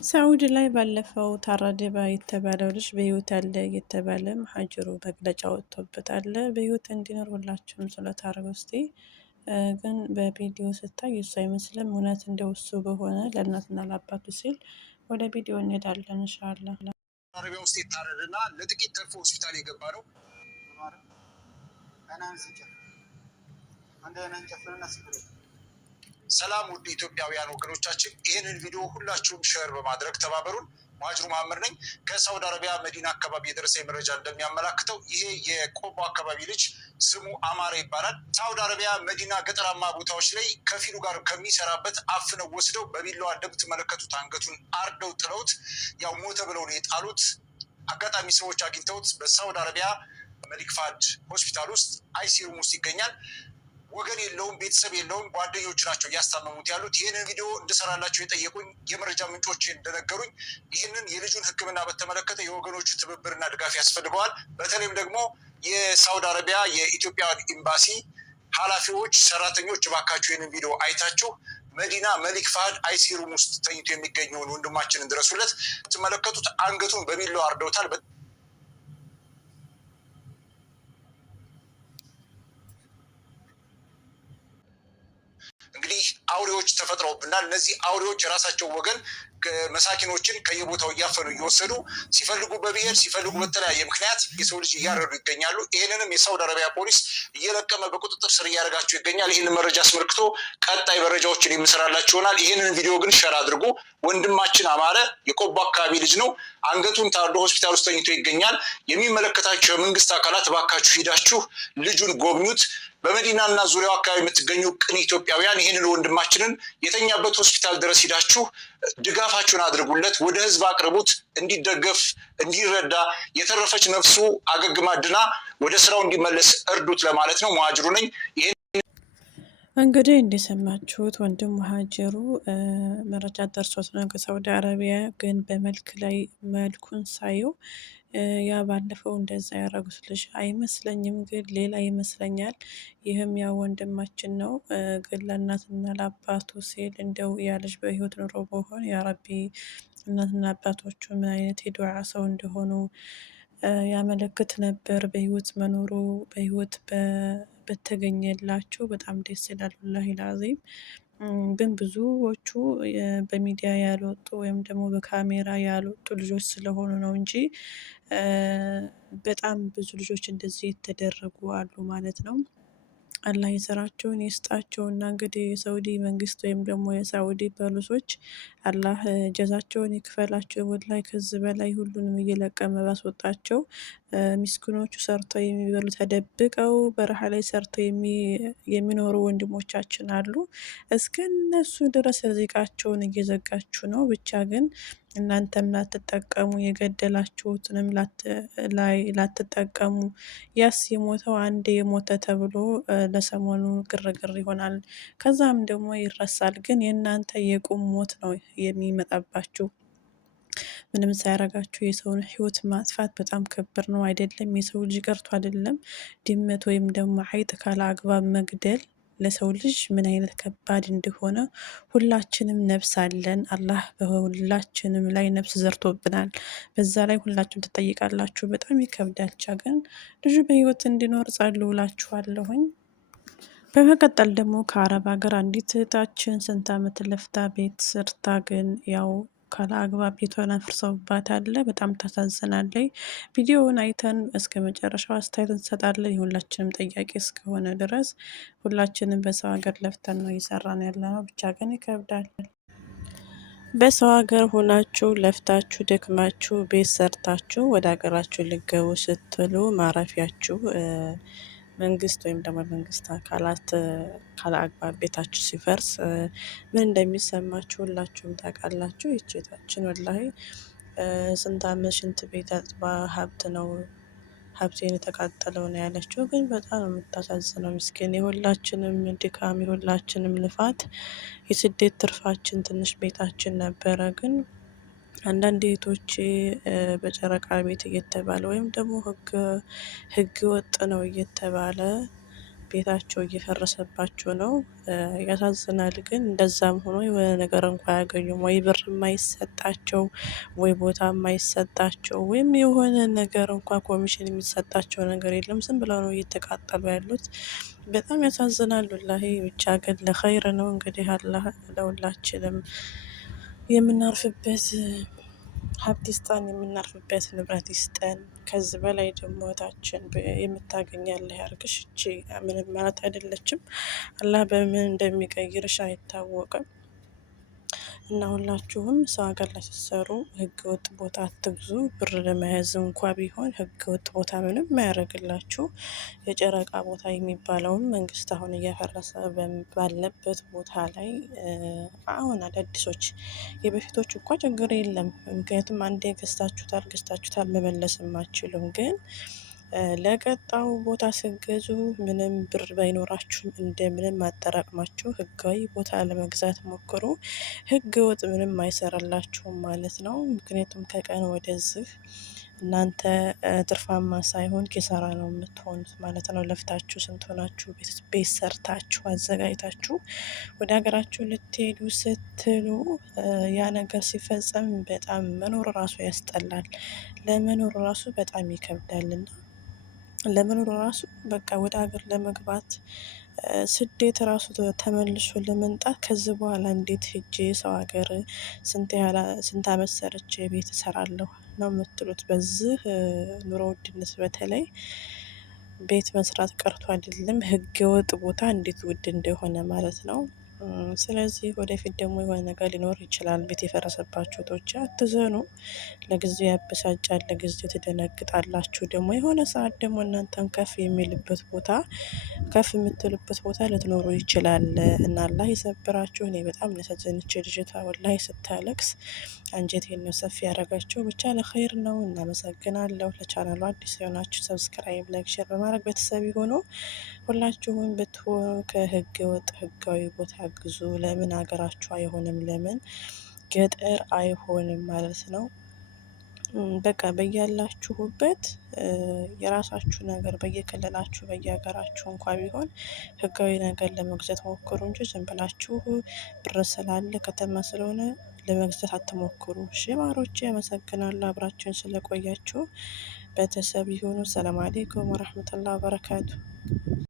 ሳውዲ ላይ ባለፈው ታረደ የተባለው ልጅ በህይወት አለ እየተባለ መሀጅሩ መግለጫ ወጥቶበታል። በህይወት እንዲኖር ሁላችሁም ጸሎት አድርጉ እስቲ። ግን በቪዲዮ ስታይ እሱ አይመስልም። እውነት እንደው እሱ በሆነ ለእናትና ለአባቱ ሲል ወደ ቪዲዮ እንሄዳለን ኢንሻአላህ። አረቢያ ውስጥ የታረደና ለጥቂት ተርፎ ሆስፒታል የገባ ነው። ሰላም ውድ ኢትዮጵያውያን ወገኖቻችን፣ ይህንን ቪዲዮ ሁላችሁም ሼር በማድረግ ተባበሩን። መሀጅሩ መሀመድ ነኝ። ከሳውዲ አረቢያ መዲና አካባቢ የደረሰ መረጃ እንደሚያመላክተው ይሄ የቆቦ አካባቢ ልጅ ስሙ አማረ ይባላል። ሳውዲ አረቢያ መዲና ገጠራማ ቦታዎች ላይ ከፊሉ ጋር ከሚሰራበት አፍነው ወስደው በቢላዋ እንደምትመለከቱት አንገቱን አርደው ጥለውት ያው ሞተ ብለው ነው የጣሉት። አጋጣሚ ሰዎች አግኝተውት በሳውዲ አረቢያ መሊክ ፋድ ሆስፒታል ውስጥ አይሲሩም ውስጥ ይገኛል። ወገን የለውም፣ ቤተሰብ የለውም። ጓደኞች ናቸው እያስታመሙት ያሉት። ይህንን ቪዲዮ እንድሰራላቸው የጠየቁኝ የመረጃ ምንጮች እንደነገሩኝ ይህንን የልጁን ሕክምና በተመለከተ የወገኖቹ ትብብርና ድጋፍ ያስፈልገዋል። በተለይም ደግሞ የሳውዲ አረቢያ የኢትዮጵያ ኤምባሲ ኃላፊዎች፣ ሰራተኞች እባካችሁ ይህንን ቪዲዮ አይታችሁ መዲና መሊክ ፋህድ አይሲሩም ውስጥ ተኝቶ የሚገኘውን ወንድማችንን ድረሱለት። የምትመለከቱት አንገቱን በቢላዋ አርደውታል። እንግዲህ አውሬዎች ተፈጥረውብናል። እነዚህ አውሬዎች የራሳቸው ወገን መሳኪኖችን ከየቦታው እያፈኑ እየወሰዱ ሲፈልጉ በብሔር ሲፈልጉ በተለያየ ምክንያት የሰው ልጅ እያረዱ ይገኛሉ። ይህንንም የሳውዲ አረቢያ ፖሊስ እየለቀመ በቁጥጥር ስር እያደረጋቸው ይገኛል። ይህንን መረጃ አስመልክቶ ቀጣይ መረጃዎችን የምሰራላችሁ ይሆናል። ይህንን ቪዲዮ ግን ሸር አድርጉ። ወንድማችን አማረ የቆቦ አካባቢ ልጅ ነው። አንገቱን ታርዶ ሆስፒታል ውስጥ ተኝቶ ይገኛል። የሚመለከታቸው የመንግስት አካላት እባካችሁ ሂዳችሁ ልጁን ጎብኙት። በመዲናና ዙሪያው አካባቢ የምትገኙ ቅን ኢትዮጵያውያን ይህንን ወንድማችንን የተኛበት ሆስፒታል ድረስ ሂዳችሁ ድጋፋችሁን አድርጉለት፣ ወደ ህዝብ አቅርቡት፣ እንዲደገፍ እንዲረዳ፣ የተረፈች ነፍሱ አገግማ ድና ወደ ስራው እንዲመለስ እርዱት ለማለት ነው። መሀጅሩ ነኝ። እንግዲህ እንደሰማችሁት ወንድም መሀጅሩ መረጃ ደርሶት ነው ከሳውዲ አረቢያ። ግን በመልክ ላይ መልኩን ሳየው ያ ባለፈው እንደዛ ያደረጉት ልጅ አይመስለኝም፣ ግን ሌላ ይመስለኛል። ይህም ያ ወንድማችን ነው። ግን ለእናትና ለአባቱ ሲል እንደው ያ ልጅ በህይወት ኑሮ በሆን ያ ረቢ እናትና አባቶቹ ምን አይነት የዱዓ ሰው እንደሆኑ ያመለክት ነበር። በህይወት መኖሩ በህይወት በተገኘላቸው በጣም ደስ ይላል። ወላሂ ላዚም ግን ብዙዎቹ በሚዲያ ያልወጡ ወይም ደግሞ በካሜራ ያልወጡ ልጆች ስለሆኑ ነው እንጂ በጣም ብዙ ልጆች እንደዚህ የተደረጉ አሉ ማለት ነው። አላህ የስራቸውን ይስጣቸውና እንግዲህ የሳውዲ መንግስት ወይም ደግሞ የሳውዲ ፖሊሶች አላህ ጀዛቸውን ይክፈላቸው። ወላሂ ከዚህ በላይ ሁሉንም እየለቀመ ባስወጣቸው። ሚስኪኖቹ ሰርተው የሚበሉ ተደብቀው በረሃ ላይ ሰርተው የሚኖሩ ወንድሞቻችን አሉ። እስከነሱ ድረስ ርዚቃቸውን እየዘጋችሁ ነው። ብቻ ግን እናንተም ላትጠቀሙ የገደላችሁትንም ላትጠቀሙ። ያስ የሞተው አንዴ የሞተ ተብሎ ለሰሞኑ ግርግር ይሆናል፣ ከዛም ደግሞ ይረሳል። ግን የእናንተ የቁም ሞት ነው የሚመጣባችሁ። ምንም ሳያረጋችሁ የሰውን ህይወት ማጥፋት በጣም ከብር ነው አይደለም? የሰው ልጅ ቀርቶ አይደለም ድመት ወይም ደግሞ አይጥ ካለ አግባብ መግደል ለሰው ልጅ ምን አይነት ከባድ እንደሆነ ሁላችንም ነፍስ አለን። አላህ በሁላችንም ላይ ነፍስ ዘርቶብናል። በዛ ላይ ሁላችሁም ትጠይቃላችሁ። በጣም ይከብዳል። ብቻ ግን ልጁ በህይወት እንዲኖር ጸልዩ እላችኋለሁኝ። በመቀጠል ደግሞ ከአረብ ሀገር አንዲት እህታችን ስንት ዓመት ለፍታ ቤት ሰርታ ግን ያው ካለ አግባብ ቤቷን አፍርሰውባታል። በጣም ታሳዝናለች። ቪዲዮውን አይተን እስከ መጨረሻው አስተያየት እንሰጣለን። የሁላችንም ጥያቄ እስከሆነ ድረስ ሁላችንም በሰው ሀገር ለፍተን ነው እየሰራን ያለነው። ብቻ ግን ይከብዳል። በሰው ሀገር ሆናችሁ ለፍታችሁ ደክማችሁ ቤት ሰርታችሁ ወደ ሀገራችሁ ልገቡ ስትሉ ማረፊያችሁ መንግስት ወይም ደግሞ መንግስት አካላት ካለ አግባብ ቤታችሁ ሲፈርስ ምን እንደሚሰማችሁ ሁላችሁም ታውቃላችሁ። ይችታችን ወላሂ ስንት ዓመት ሽንት ቤት አጥባ ሀብቴን የተቃጠለው ነው ያለችው። ግን በጣም የምታሳዝነው ምስኪን። የሁላችንም ድካም የሁላችንም ልፋት የስደት ትርፋችን ትንሽ ቤታችን ነበረ። ግን አንዳንድ እህቶቼ በጨረቃ ቤት እየተባለ ወይም ደግሞ ህግ ወጥ ነው እየተባለ ቤታቸው እየፈረሰባቸው ነው። ያሳዝናል። ግን እንደዛም ሆኖ የሆነ ነገር እንኳ አያገኙም። ወይ ብር የማይሰጣቸው ወይ ቦታ የማይሰጣቸው ወይም የሆነ ነገር እንኳ ኮሚሽን የሚሰጣቸው ነገር የለም። ዝም ብለው ነው እየተቃጠሉ ያሉት። በጣም ያሳዝናል። ወላሂ ብቻ ግን ለኸይር ነው እንግዲህ አላህ ለሁላችንም የምናርፍበት ሀብት ይስጠን፣ የምናርፍበት ንብረት ይስጠን። ከዚህ በላይ ደግሞ እህታችን የምታገኛለህ ያርግሽ። እቺ ምንም ማለት አይደለችም። አላህ በምን እንደሚቀይርሽ አይታወቅም። እና ሁላችሁም ሰው ሀገር ላይ ስትሰሩ ህገ ወጥ ቦታ አትግዙ። ብር ለመያዝ እንኳ ቢሆን ህገ ወጥ ቦታ ምንም አያደርግላችሁ። የጨረቃ ቦታ የሚባለውን መንግስት አሁን እያፈረሰ ባለበት ቦታ ላይ አሁን አዳዲሶች የበፊቶች እንኳ ችግር የለም። ምክንያቱም አንዴ ገዝታችሁታል መመለስም አትችሉም። ግን ለቀጣው ቦታ ስገዙ ምንም ብር ባይኖራችሁም እንደምንም አጠራቅማችሁ ህጋዊ ቦታ ለመግዛት ሞክሩ። ህገ ወጥ ምንም አይሰራላችሁም ማለት ነው። ምክንያቱም ከቀን ወደዚህ እናንተ ትርፋማ ሳይሆን ኪሳራ ነው የምትሆኑት ማለት ነው። ለፍታችሁ ስንት ሆናችሁ ቤት ሰርታችሁ አዘጋጅታችሁ ወደ ሀገራችሁ ልትሄዱ ስትሉ ያ ነገር ሲፈጸም በጣም መኖር ራሱ ያስጠላል። ለመኖር ራሱ በጣም ይከብዳልና ለመኖር ራሱ በቃ ወደ ሀገር ለመግባት ስደት ራሱ ተመልሶ ለመምጣት ከዚህ በኋላ እንዴት ሄጄ ሰው ሀገር ስንት አመት ሰርቼ ቤት እሰራለሁ ነው የምትሉት። በዚህ ኑሮ ውድነት በተለይ ቤት መስራት ቀርቶ አይደለም ህገ ወጥ ቦታ እንዴት ውድ እንደሆነ ማለት ነው። ስለዚህ ወደፊት ደግሞ የሆነ ነገር ሊኖር ይችላል። ቤት የፈረሰባችሁ እህቶቼ አትዘኑ። ለጊዜው ያበሳጫል፣ ለጊዜው ትደነግጣላችሁ። ደግሞ የሆነ ሰዓት ደግሞ እናንተን ከፍ የሚልበት ቦታ ከፍ የምትልበት ቦታ ልትኖሩ ይችላል እና አላህ ይሰብራችሁ። እኔ በጣም ያሳዘነች ልጅቷ ወላሂ ስታለቅስ አንጀቴን ነው ሰፊ ያደረጋቸው። ብቻ ለኸይር ነው። እናመሰግናለሁ። ለቻናሉ አዲስ የሆናችሁ ሰብስክራይብ፣ ላይክ፣ ሼር በማድረግ ቤተሰብ ሆኖ ሁላችሁም ብትሆኑ ከህገ ወጥ ህጋዊ ቦታ ግዙ። ለምን ሀገራችሁ አይሆንም? ለምን ገጠር አይሆንም ማለት ነው። በቃ በያላችሁበት የራሳችሁ ነገር በየክልላችሁ በየሀገራችሁ እንኳ ቢሆን ህጋዊ ነገር ለመግዛት ሞክሩ እንጂ ዝም ብላችሁ ብር ስላለ ከተማ ስለሆነ ለመግዛት አትሞክሩ። እሺ ማሮቼ፣ አመሰግናለሁ አብራችሁን ስለቆያችሁ። ቤተሰብ ይሁኑ። ሰላም አሌይኩም ወረህመቱላሂ ወበረካቱ።